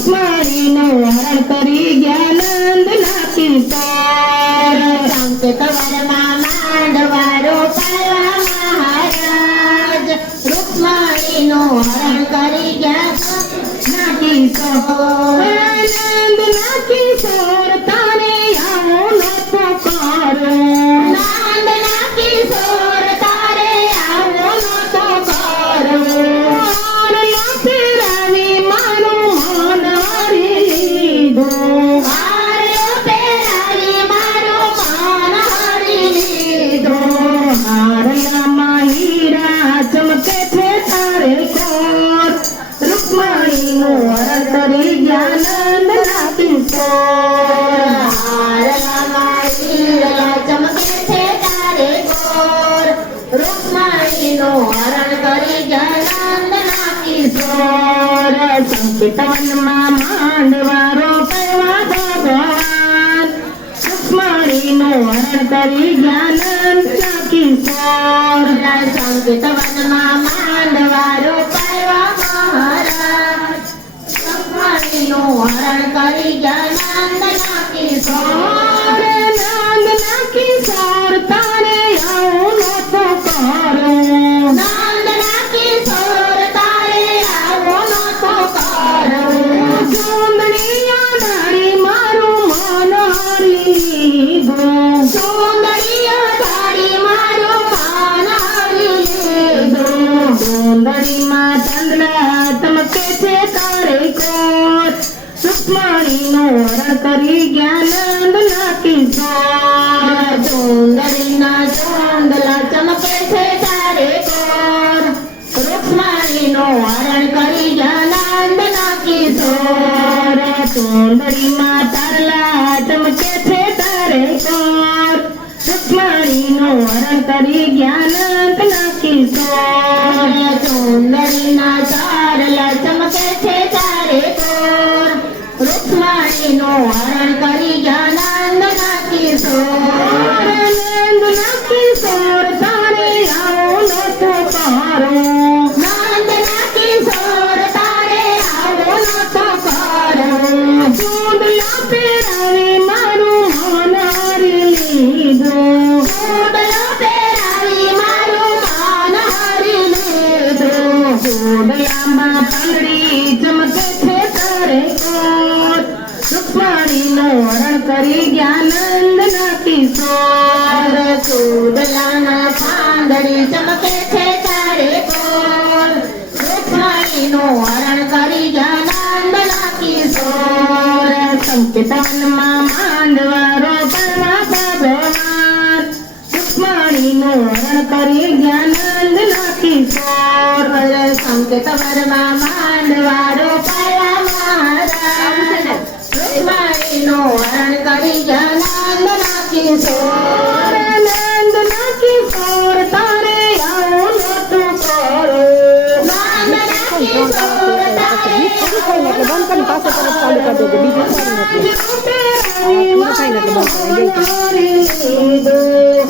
રૂક્ષ્મણીનું હરણ કરી ગયા નંદના કિશોર સંકેત વનમાં માંડવારો પાડવા મહારાજ રૂક્ષ્મણીનું હરણ કરી ગયા ના કિશોર નંદના કિશોર તારે આવો નો પોકારો નંદના કિશોર તારે આવો નતો કરો ફેરાવી મારું મન હરી લીધું હારો પહેરાવી મારું મન હરી લીધું હારલામાં હીરા ચમકે છે તારે કોર રૂક્ષ્મણીનું હરણ કરી ગયા નંદના કિશોર હારલામાં હીરા ચમકે છે તારે ગોર રૂક્ષ્મણીનું હરણ કરી ગયા નંદના કિશોર સંકેતવનમાં માંડવારો પૈવા ભગવાન રૂક્ષ્મણીનું હરણ કરી ગયા નંદના કિશોર સંકેત વનમાં માંડવારો પાડવા મહારાજ રૂક્ષ્મણીનું હરણ કરી ગયા નંદના કિશોર નંદના કિશોર તારે આવું નો પોકારો નંદના કિશોર તારે આવો નતો કરો સુંદરીયા ડાળી મારું મન હરી લીધું સુંદરીયા તારી મારું મન હરી લીધું સુંદરીમાં ચંદ્રા ચમકે છે તારે કોર રૂક્ષ્મણીનું હરણ કરી ગયા નંદના કિશોર સુંદરીના ચોંદલા ચમકે છે તારે કોર રૂક્ષ્મણીનું હરણ કરી ગયા નંદના કિશોર સુંદરીમાં તારલા ચમકે છે તારે કોર રૂક્ષ્મણીનું હરણ કરી ગયા નંદના કિશોર સુંદરીના ચારલા ચમકે છે તારે કોર રૂક્ષ્મણીનું હરણ કરી ગયા નંદના કિશોર નંદના કિશોર તારે આવો નો પોકારો નંદના કિશોર તારે આવો નતો કરો ચૂંદલા પહેરાવી મારું મન હરી લીધું ચોંદલો પહેરાવી મારું મન હરી લીધું ચોંદલામાં પાંદડી ચમકે છે તારે કોર રૂક્ષ્મણીનું હરણ કરી ગયા નંદના કિશોર ચોદલાના પાંદડી ચમકે છે તારે કોર રૂક્ષ્મણીનું હરણ કરી ગયા નંદના કિશોર સંકેતવનમાં માંડવારો પૈવા ભગવાન રૂક્ષ્મણીનું હરણ કરી ગયા નંદના કિશોર સંકેત વરમાં માંડવારો પાડવા મહારાજ રૂક્ષ્મણીનું હરણ કરી ગયા નંદના કિશોર નંદના કિશોર તારે આવો નો પોકારો નંદના કિશોર તારે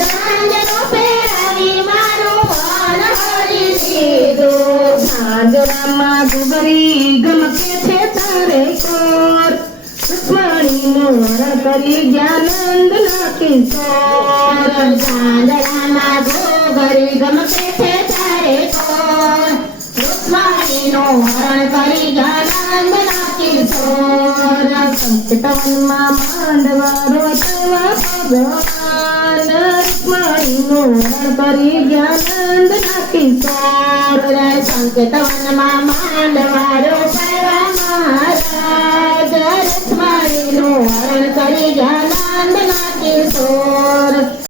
સાંજનો પહેરાવી મારું મન હરી લીધું સાંજરામાં ગુગરી ગમકે છે તારે કોર રૂક્ષ્મણીનું હરણ કરી ગયા નંદના કિશોર ચાંદડામાં ઘોઘરી ગમકે છે તારે કોર રૂક્ષ્મણીનું હરણ કરી ગયા નંદના કિશોર સંકેતવનમાં માંડવારો પૈવા ભગવાન રૂક્ષ્મણીનું હરણ કરી ગયા નંદના કિશોર સંકેત વનમાં માંડવા